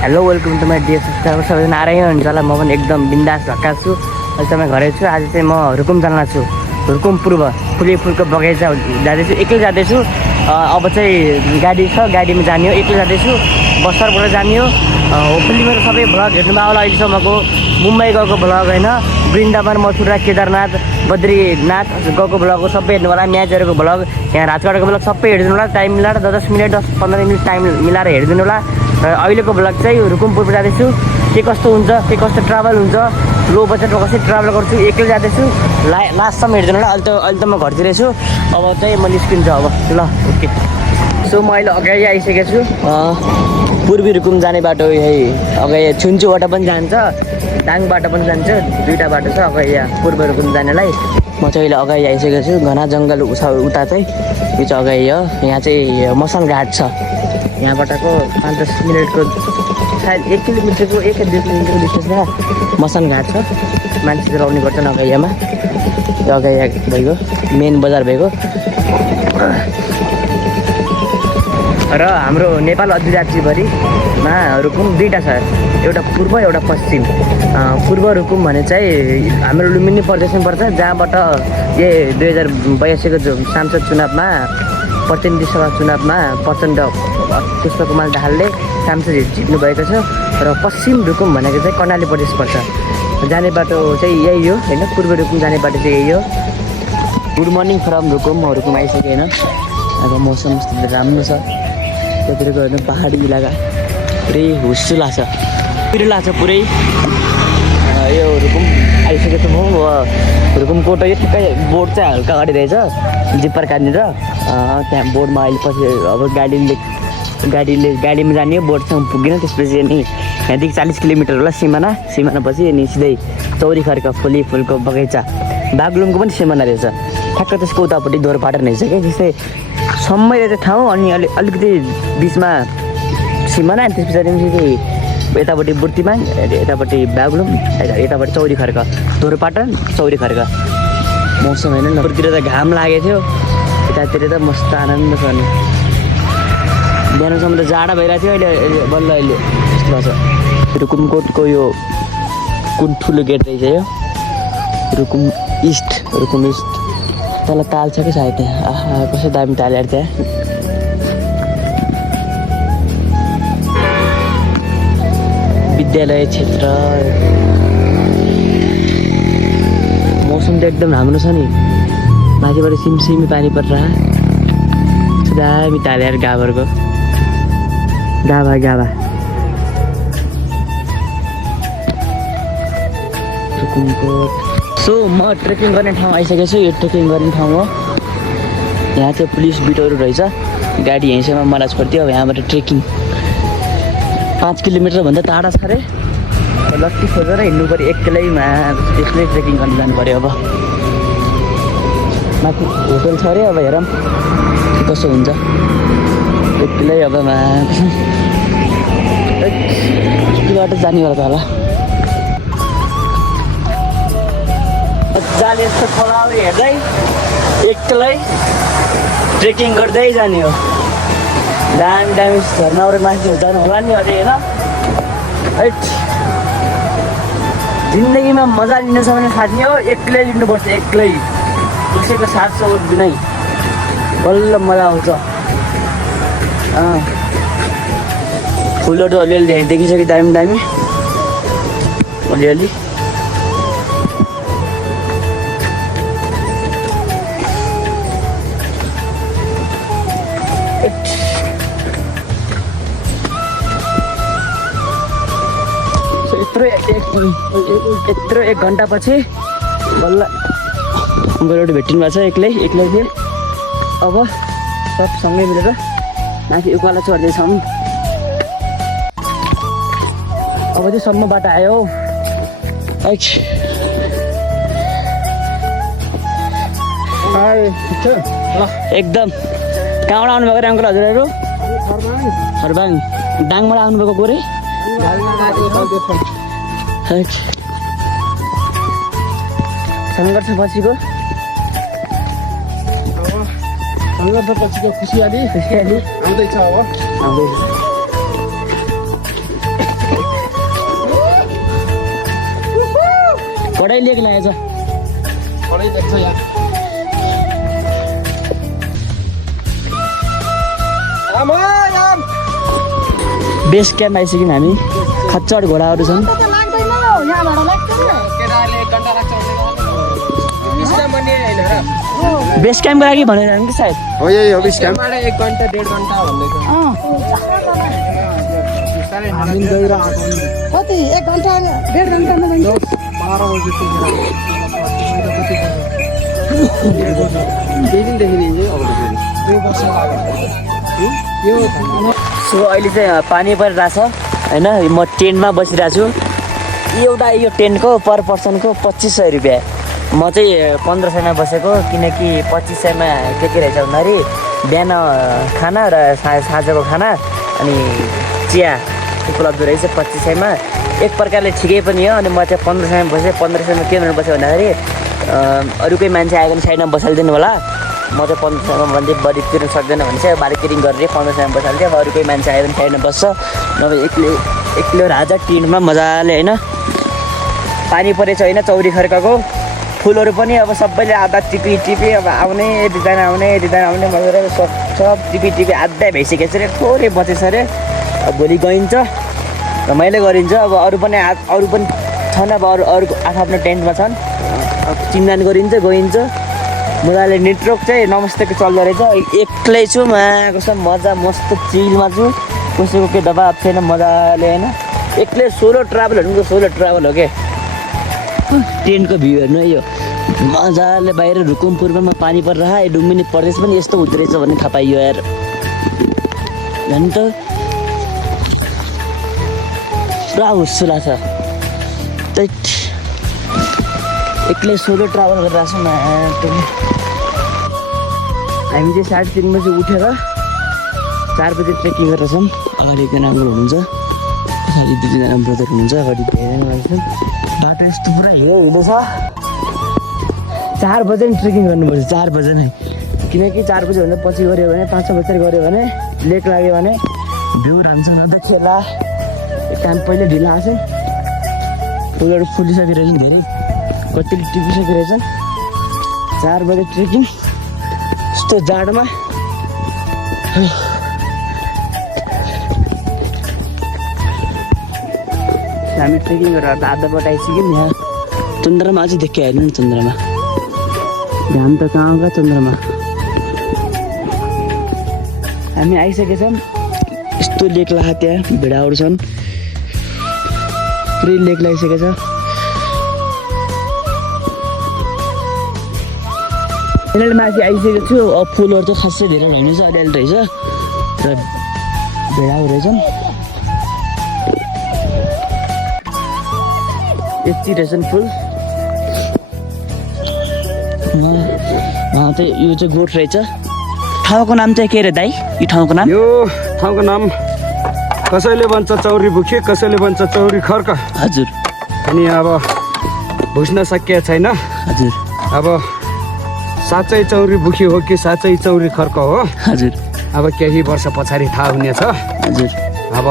Hello welcome to my dear subscriber सबैजना आएर हुन्छ होला म पनि एकदम बिन्दास भएका छु अहिले त म घरै छु आज चाहिँ म रुकुम जान छु रुकुम पूर्व फुलको बगैँचा जाँदैछु एक्लै जाँदैछु अब चाहिँ गाडी छ गाडीमा जाने हो एक्लै जाँदैछु बस्तारबाट जाने हो होपफुल्ली मेरो सबै भ्लग हेर्नुभयो होला अहिलेसम्मको मुम्बई गएको भ्लग होइन वृन्दावन मथुरा केदारनाथ बद्रीनाथ गएको भ्लगको सबै हेर्नु होला म्याचहरूको भ्लग यहाँ राजघाटको भ्लग सबै हेरिदिनु होला टाइम मिलाएर 10 मिनट 10-15 मिनट टाइम मिलाएर हेरिदिनु होला र अहिलेको भ्लग चाहिँ रुकुमपुर जाँदैछु के कस्तो हुन्छ के कस्तो ट्राभल हुन्छ लो बजेटमा कसरी ट्राभल गर्छु एक्लै जाँदैछु लास्टसम्म हेरिदिनु होला अहिले त म घरतिरै छु अब चाहिँ म निस्किन्छु अब ल ओके सो म अहिले अगाडि आइसकेको छु पूर्वी रुकुम जाने बाटो यही अगाडि छुन्चुबाट पनि जान्छ दाङबाट पनि जान्छ दुईवटा बाटो छ अगाडि यहाँ पूर्व रुकुम जानेलाई म चाहिँ अहिले अगाडि आइसकेको छु घना जङ्गल उता चाहिँ यो चाहिँ अगाडि हो यहाँ चाहिँ मसान घाट छ यहाँबाटको 5-10 मिनटको सायद 1 किलोमिटरको 1-2 किलोमिटरको डिस्टेन्समा मसान घाट छ मान्छे चाहिँ आउने गर्छन् अगाडियामा त्यो अगाडि भइगयो मेन बजार भइगयो र हाम्रो नेपाल अधिराज्यभरिमा रुकुम दुईवटा छ एउटा पूर्व एउटा पश्चिम पूर्व रुकुम भने चाहिँ हाम्रो लुम्बिनी प्रदेशमा पर्छ जहाँबाट यही 2082को जो सांसद चुनावमा प्रतिनिधि सभा चुनावमा प्रचण्ड पुष्पकमल दाहालले सांसद जित्नु भएको छ र पश्चिम रुकुम भनेको चाहिँ कर्णाली प्रदेश पर्छ जाने बाटो चाहिँ यही हो होइन पूर्व रुकुम जाने बाटो चाहिँ यही हो good morning from Rukum Rukum आइसक्यो होइन अब मौसम राम्रो छ त्यतिरको हेर्नु पहाडी इलाका पुरै हुस्सु लाग्छ पुरै यो रुकुम आइसकेको छु म रुकुमको यो ठिक्कै बोर्ड चाहिँ हल्का अगाडि रहेछ जिप्पर काट्ने र त्यहाँ बोर्डमा अहिले पछि अब गाडीमा जाने हो बोर्डसँग पुगेन त्यसपछि अनि यहाँदेखि 40 किलोमिटर होला सिमाना पछि अनि सिधै चौरी खर्का फुलको बगैँचा बागलुङको पनि सिमाना रहेछ ठ्याक्क त्यसको उतापट्टि दोहोरपाटन रहेछ क्या त्यस्तै सम्मै रहेछ ठाउँ अनि अलिकति बिचमा सिमाना अनि त्यस पछाडि सिधै यतापट्टि बुर्तिमाङ यतापट्टि बागलुङ यतापट्टि चौरी खर्का दोहोरपाटन चौरी खर्का मौसम होइन नपुरतिर त घाम लागेको थियो यतातिर त मस्त आनन्द छ नि बिहानसम्म त जाडा भइरहेको थियो अहिले बल्ल अहिले यस्तो भएको छ रुकुमकोटको यो कुन ठुलो गेट रहेछ यो रुकुम इस्ट तल ताल छ कि सायद त्यहाँ आहा कसै दामी तालहरू त्यहाँ विद्यालय क्षेत्र मौसम त एकदम राम्रो छ नि माथिबाट सिमसिमी पानी परेर दामी तालहरू गाभाको गाभा रुकुमकोट सो म ट्रेकिङ गर्ने ठाउँ आइसकेको छु यो ट्रेकिङ गर्ने ठाउँ हो यहाँ चाहिँ पुलिस बिटहरू रहेछ गाडी यहीँसम्म मलाई छोड्थ्यो अब यहाँबाट ट्रेकिङ 5 किलोमिटरभन्दा टाढा छ अरे लट्ठी खोजेर हिँड्नु पऱ्यो एक्लैमा त्यसले ट्रेकिङ गर्न जानु पऱ्यो अब माथि होटल छ अरे अब हेरौँ कसो हुन्छ एक्लै अब बाटो जाने होला त होला मजाले यस्तो खोलाहरू हेर्दै एक्लै ट्रेकिङ गर्दै जाने हो दामी झर्नाहरू मान्छेहरू जानु होला नि अरे होइन जिन्दगीमा मजा लिनु छ भने साथी हो एक्लै लिनुपर्छ एक्लै कसैको साथ सपोर्ट बिनै बल्ल मजा आउँछ फुलहरू अलिअलि देखिसक्यो दामी अलिअलि यत्रो 1 घन्टा पछि बल्ल गोलौटी भेटिनु भएको छ एक्लै थियो अब सब सँगै मिलेर माथि उकालो चढ्दैछौँ अब चाहिँ सम्म बाटो आयो एकदम कहाँबाट आउनुभएको रे अङ्कल हजुरहरू खरबाङ डाङबाट आउनुभएको गोरे सङ्घर्ष पछिको खुसियाली आउँदैछ अब आउँदैछ बडै लेक लागेछ बडै देख्छ यहाँ बेस क्याम्प आइसक्यौँ हामी खच्चड घोडाहरू छन् बेस क्याम्पको लागि भनेर कि सायद हो यही हो बेस क्याम्प 1 घण्टा 1.5 घण्टा भन्दैछ हामी गएर कति 1 घण्टा 1.5 घण्टामा जान्छ 12 बजे देखि अब 2 वर्ष लाग्यो सो अहिले चाहिँ पानी परिरहेछ होइन म टेन्टमा बसिरहेको छु एउटा यो टेन्टको पर पर्सनको 2500 रुपियाँ म चाहिँ 1500मा बसेको किनकि 2500मा के रहेछ भन्दाखेरि बिहान खाना र साँझको खाना अनि चिया उपलब्ध रहेछ 2500मा एक प्रकारले ठिकै पनि हो अनि म चाहिँ 1500मा बसेँ 1500मा के भनेर बसेँ भन्दाखेरि अरू कोही मान्छे आयो भने साइडमा बसालिदिनु होला म चाहिँ 1500मा भन्दै बढी तिर्नु सक्दैन भने चाहिँ बारीकिरिङ गरेर 1500मा बसाल्थेँ अब अरू कोही मान्छे आयो भने साइडमा बस्छ नभए एक्लै राजा टिनमा मजाले होइन पानी परेछ होइन चौरी खर्काको फुलहरू पनि अब सबैले आधा टिपी अब आउने यतिजना आउने मजाले सब टिपी आधा भइसकेको छ अरे थोरै बचेछ अरे अब भोलि गइन्छ रमाइलो गरिन्छ अब अरू पनि छन् अब अरू आफ्नो टेन्टमा छन् चिन्जान गरिन्छ गइन्छ मजाले नेटवर्क चाहिँ नमस्तेको चल्दो रहेछ एक्लै छु माको सब मजा मस्त चिलमा छु कसैको के दबाब छैन मजाले होइन एक्लै सोलो ट्राभल हो क्या टेन्टको भ्यू हेर्नु है यो मजाले बाहिर रुकुमपुरमा पानी परिरह लुम्बिनी प्रदेश पनि यस्तो हुँदो रहेछ भन्ने थाहा पाइयो यार झन् त पुरा हुस्सु लाग्छ एक्लै सोलो ट्राभल गरिरहेको छु हामी चाहिँ 3:30 बजी उठेर 4 बजी ट्रेकिङ गरेर छौँ अगाडि एकजना अङ्कल हुनुहुन्छ अगाडि 2-3जना ब्रदर हुनुहुन्छ अगाडि धेरैजना मान्छे बाटो यस्तो पुरा हिँड्दैछ 4 बजे नि ट्रेकिङ गर्नुपर्छ 4 बजे नै किनकि 4 बजीभन्दा पछि गऱ्यो भने 5-6 बजी गऱ्यो भने लेक लाग्यो भने भ्यू रहन्छ न त खेला काम पहिले ढिला आएको फुलहरू फुलिसकेको रहेछन् धेरै कतिले टिपिसकेको रहेछन् 4 बजे ट्रेकिङ यस्तो जाडोमा हामी ट्रेकिङ गरेर आधा बाटो आइसक्यौँ यहाँ चन्द्रमा अझै देखियो हेर्नु नि चन्द्रमा घाम त कहाँ आउँछ चन्द्रमा हामी आइसकेछौँ यस्तो लेक लाग्छ त्यहाँ भेडाहरू छन् पुरै लेक लागिसकेको छ अहिले माथि आइसकेको छु अब फुलहरू चाहिँ खासै धेरै होइन छ अलिअलि रहेछ र भेडाहरू रहेछन् यति रहेछन् फुल चाहिँ यो चाहिँ गोठ रहेछ ठाउँको नाम चाहिँ के अरे दाइ यो ठाउँको नाम कसैले भन्छ चौरी बुखी कसैले भन्छ चौरी खर्क हजुर अनि अब बुझ्न सकिएको छैन हजुर अब साँच्चै चौरी बुखी हो कि साँच्चै चौरी खर्क हो हजुर अब केही वर्ष पछाडि थाहा हुनेछ हजुर अब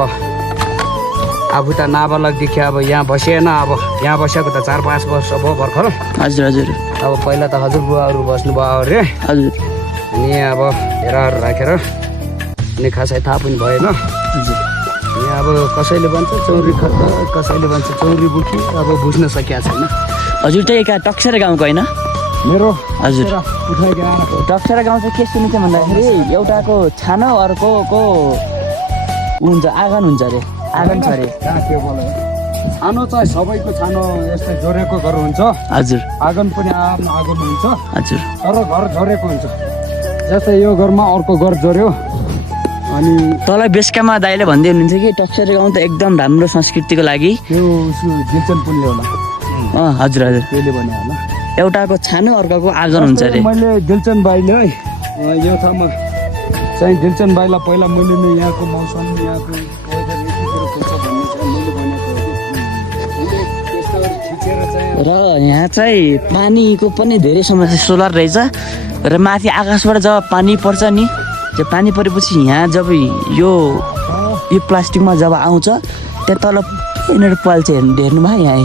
आफू त नाबालक देखियो अब यहाँ बसिएन अब यहाँ बसेको त 4-5 वर्ष भयो भर्खर हजुर हजुर अब पहिला त हजुरबुवाहरू बस्नुभयो अरे हजुर अनि अब हेराहरू राखेर अनि खासै थाहा पनि भएन हजुर यहाँ अब कसैले भन्छ चौरी खर्क कसैले भन्छ चौरी बुखी अब बुझ्न सकिएको छैन हजुर त्यही टक्सेर गाउँको होइन मेरो हजुर उठाइदिएर टक्सेर गाउँ चाहिँ के सुनिन्छ भन्दाखेरि एउटाको छानो अर्कोको हुन्छ आँगन हुन्छ अरे आँगन छ अरे छानो चाहिँ सबैको छानो यस्तै जोडेको घर हुन्छ हजुर आँगन पनि आफ्नो आँगन हुन्छ हजुर तर घर जोडेको हुन्छ जस्तै यो घरमा अर्को घर जोड्यो अनि तल बेसकामा दाइले भन्दै हुनुहुन्छ कि टक्सेर गाउँ त एकदम राम्रो संस्कृतिको लागि त्यो दिलचन पुलले होला हजुर हजुर त्यसले भने होला एउटाको छानो अर्काको आँगन हुन्छ अरे मैले दिलचन भाइले है यो ठाउँमा चाहिँ दिलचन भाइलाई पहिला मैले नै यहाँको मौसम यहाँको र यहाँ चाहिँ पानीको पनि धेरै समस्या सोलर रहेछ र माथि आकाशबाट जब पानी पर्छ नि त्यो पानी परेपछि यहाँ जब यो प्लास्टिकमा जब आउँछ त्यहाँ तल यहाँनिर पाल्छ हेर्नु भयो यहाँ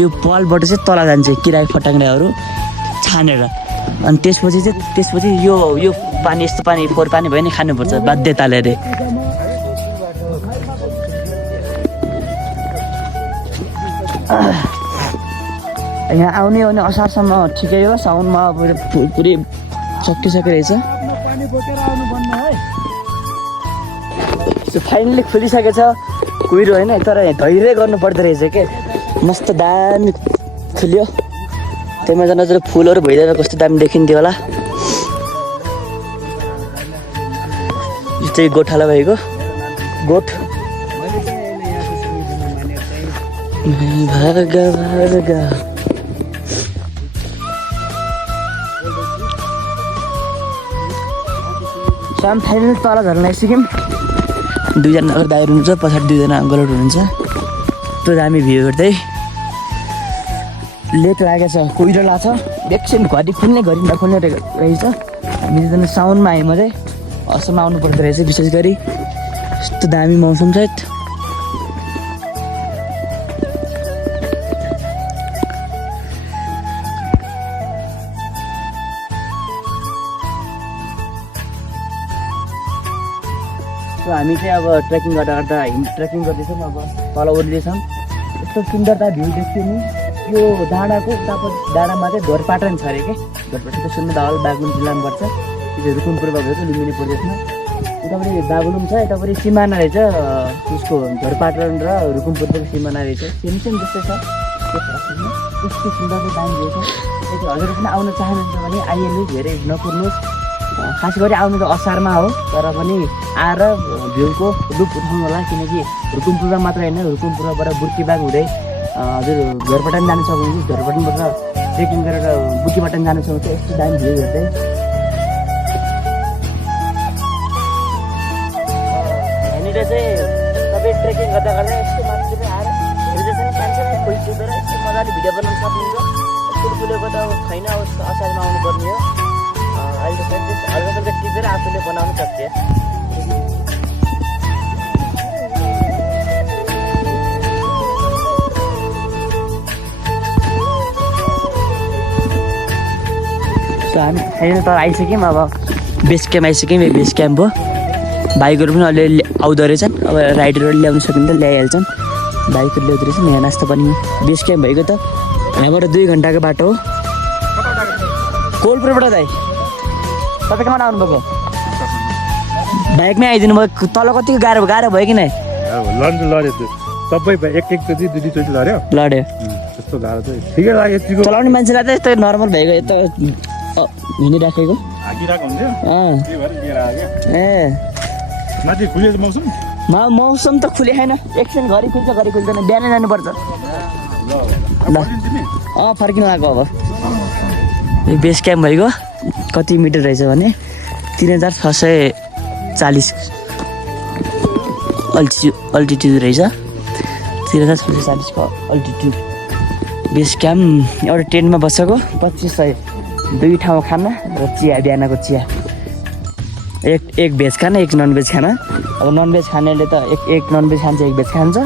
यो पालबाट चाहिँ तल जान्छ किराय फटाङ्ग्राहरू छानेर। अनि त्यसपछि यो पानी यस्तो पानी फोहोर पानी भयो नि खानुपर्छ बाध्यताले अरे। यहाँ आउने असारसम्म ठिकै हो, साउनमा अब पुरै सकिसकेको रहेछ। फाइनली खुलिसकेछ कुहिरो होइन, तर धैर्य गर्नु पर्दो रहेछ के। मस्त दामी खुल्यो, त्यहीमा जान चाहिँ फुलहरू भइदिएर कस्तो दामी देखिन्थ्यो होला। यो चाहिँ गोठाला भएको गोठ। भागा भागा साम फाइनल तल झर्न आइसक्यौँ। 2 जना दाइहरू हुनुहुन्छ, पछाडि 2 जना अङ्कलहरू हुनुहुन्छ। त्यो दामी भ्यू हेर्दै लेट लागेछ, कुहिरो लाग्छ। एकछिन घरि खुल्ने घरि नखुल्ने रहेछ। हामी त साउनमा आयौँ मात्रै, असलमा आउनु पर्दो रहेछ। विशेष गरी यस्तो दामी मौसम सायद। हामी चाहिँ अब ट्रेकिङ गर्दा ट्रेकिङ गर्दैछौँ। अब तल ओर्लिँदैछौँ। यस्तो सुन्दरता भ्यू देख्थ्यो नि। यो डाँडाको डाँडामा चाहिँ ढोरपाटन छ अरे के। ढोरपाटन त सुन्नु दावल बागलुङ जिल्लामा पर्छ। यो चाहिँ रुकुमपुरमा भएको लुम्बिनी प्रदेशमा। उतापट्टि बागलुङ छ, यतापट्टि सिमाना रहेछ उसको, ढोरपाटन र रुकुमपुरको सिमाना रहेछ। सेम जस्तै छ। यस्तो सुन्दर चाहिँ दामी रहेछ। यदि हजुरहरू पनि आउन चाहनुहुन्छ भने आइहाल्नुहोस्, धेरै नकुर्नुहोस्। खास गरी आउनु त असारमा हो, तर पनि आएर भ्यूको लुप उठाउनु होला। किनकि रुकुमपुरमा मात्र होइन, रुकुमपुरबाट बुर्कीबाग हुँदै हजुर ढोरपाटन जानु सक्नुहुन्छ। ढोरपाटनबाट ट्रेकिङ गरेर बुर्कीपाटन जानु सक्नुहुन्छ। यस्तो दामी भ्यू हेर्दै यहाँनिर चाहिँ तपाईँ ट्रेकिङ गर्दा यस्तो मान्छेले आएर हेर्दैछ नि, सानसानो फुल टिपेर यस्तो मजाले भिडियो बनाउनु सक्नुहुन्छ। फुलेको त अब छैन, अब असारमा आउनुपर्ने हो। अहिले त हल्का टिपेर आफूले बनाउनु सक्छ। हामी फाइनल त आइसक्यौँ। अब बेस क्याम्प आइसक्यौँ। यो बेस क्याम्प हो। बाइकहरू पनि अलिअलि आउँदो रहेछन्। अब राइडरहरू ल्याउनु सक्यो भने त ल्याइहाल्छन्। बाइकहरू ल्याउँदो रहेछन्। यहाँ नास्ता पनि बेस क्याम्प भएको त यहाँबाट 2 घन्टाको बाटो हो। कोलपुरबाट दाइ तपाईँ कहाँबाट आउनुभएको? बाइकमै आइदिनु भयो। तल कतिको गाह्रो भयो कि नै? सबै एकचोटि 2-2 चोटि लड्यो। त्यस्तो गाह्रो चाहिँ ठिकै लाग्यो। यतिको चलाउने मान्छेलाई त यस्तो नर्मल भएको यता हिँडिराखेको हाकिरहेको हुन्थ्यो। माथि खुलेको मौसम त खुले छैन। एकछिन घरि खुल्छ घरि खुल्दैन। बिहानै जानुपर्छ। ल फर्किनु लाग्यो। अब यो बेस क्याम्प भएको कति मिटर रहेछ भने 3640 अल्टिट्युड रहेछ। 3640 को अल्टिट्युड बेस क्याम्प। एउटा टेन्टमा बसेको 2500। 2 ठाउँ खाना र चिया, बिहानको चिया। एक भेज खाना, एक ननभेज खाना। अब ननभेज खानेले त एक ननभेज खान्छ, एक भेज खान्छ।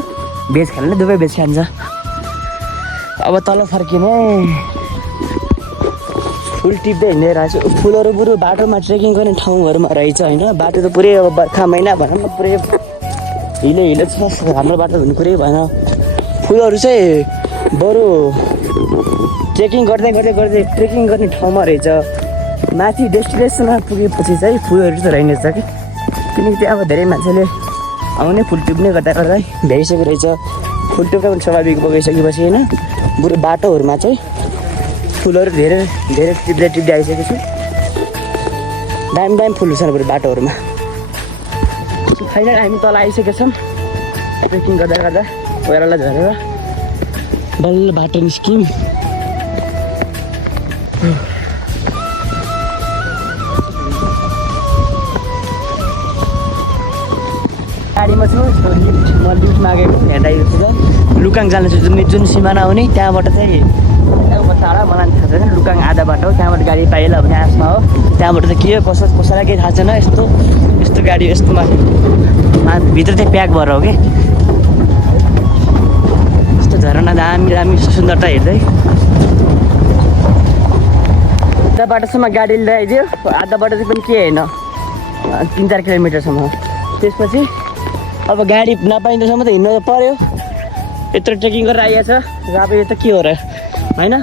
भेज खानेले 2 भेज खान्छ। अब तल फर्किने फुल टिप्दै हिँड्दै रहेछ। फुलहरू पुरो बाटोमा ट्रेकिङ गर्ने ठाउँहरूमा रहेछ होइन। बाटो त पुरै अब बर्खा महिना भनौँ न, पुरै हिलो छ। हाम्रो बाटो भन्ने कुरै भएन। फुलहरू चाहिँ बरु ट्रेकिङ गर्दै ट्रेकिङ गर्ने ठाउँमा रहेछ। माथि डेस्टिनेसनमा पुगेपछि चाहिँ फुलहरू चाहिँ रहेनछ कि। किनकि त्यहाँ अब धेरै मान्छेले आउने फुल टिप्ने गर्दा भ्याइसकेको रहेछ। फुल टिप्न पनि स्वाभाविक बगाइसकेपछि होइन। बरु बाटोहरूमा चाहिँ फुलहरू धेरै टिप्दै आइसकेको छु। दामी फुलहरू छ बरु बाटोहरूमा। फाइनल हामी तल आइसकेका छौँ। ट्रेकिङ गर्दा ओह्रालो झरेर बल्ल बाटो निस्क्यौँ। गाडीमा छु। म लिफ्ट मागेको हेर्दा लुकाङ जानु छु। जुन सिमाना हो नि त्यहाँबाट चाहिँ टाढा मलाई थाहा छैन। लुकाङ आधा बाटो, त्यहाँबाट गाडी पाइएला भने आसमा हो। त्यहाँबाट चाहिँ के हो कसैलाई केही थाहा छैन। यस्तो गाडी यस्तो माथि भित्र चाहिँ प्याक भएर हो कि। यस्तो झरना दामी दामी सुन्दरता हेर्दै आधा बाटोसम्म गाडी लिएर आइदियो आधा बाटो चाहिँ पनि के होइन 3-4 किलोमिटरसम्म त्यसपछि अब गाडी नपाइँदासम्म त हिँड्नु पर्यो यत्रो ट्रेकिङ गरेर आइएको छ र अब यो त के हो र होइन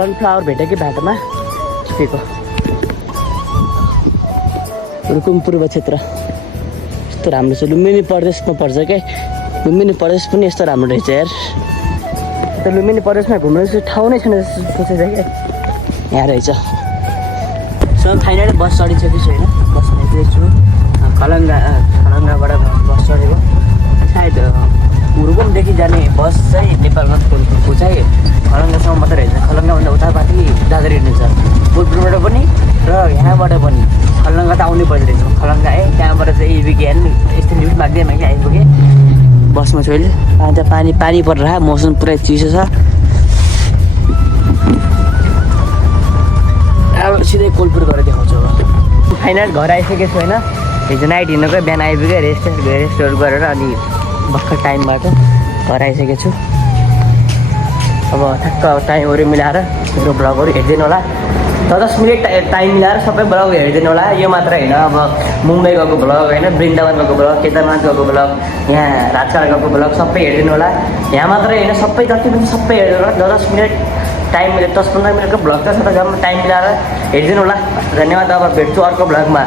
सनफ्लावर भेट्यो कि बाटोमा छुटेको रुकुम पूर्व क्षेत्र यस्तो राम्रो छ लुम्बिनी प्रदेशमा पर्छ क्या लुम्बिनी प्रदेश पनि यस्तो राम्रो रहेछ यार त्यो लुम्बिनी प्रदेशमा घुम्नु चाहिँ ठाउँ नै छैन जस्तो सोचेछ क्या यहाँ रहेछ सो फाइनली बस चढिसकेको छैन बस चढेको छु खलङ्गाबाट बस चढेको सायद हुरुकुमदेखि जाने बस चाहिँ नेपालमा चाहिँ खलङ्गासम्म मात्रै रहेछ खलङ्गाभन्दा उतापट्टि दादर हिँड्नु छ बोटबाट पनि र यहाँबाट पनि खलङ्गा त आउनै पर्दो रहेछ खलङ्गा त्यहाँबाट चाहिँ विज्ञान यस्तो लिफ्ट माग्दै आइपुगेँ बसमा छु अहिले अन्त पानी परेर मौसम पुरै चिसो छ अब सिधै कोलपुर गएर देखाउँछु अब फाइनल घर आइसकेको छु होइन हिजो नाइट हिँड्नुको बिहान आइपुगेँ रेस्टहरू गरेर अनि भर्खर टाइमबाट घर आइसकेको छु अब ठ्याक्क टाइमहरू मिलाएर मेरो ब्लगहरू हेरिदिनु होला 10 मिनट टाइम मिलाएर सबै ब्लग हेरिदिनु होला यो मात्र होइन अब मुम्बई गएको ब्लग होइन वृन्दावन गएको ब्लग केदारनाथ गएको ब्लग यहाँ राजकाल गएको ब्लग सबै हेरिदिनु होला यहाँ मात्रै होइन सबै जति पनि सबै हेरिदिनु होला 10 मिनट टाइम मिलेर 10-15 मिनटको ब्लग छ तर टाइम मिलाएर हेरिदिनु होला धन्यवाद अब भेट्छु अर्को ब्लगमा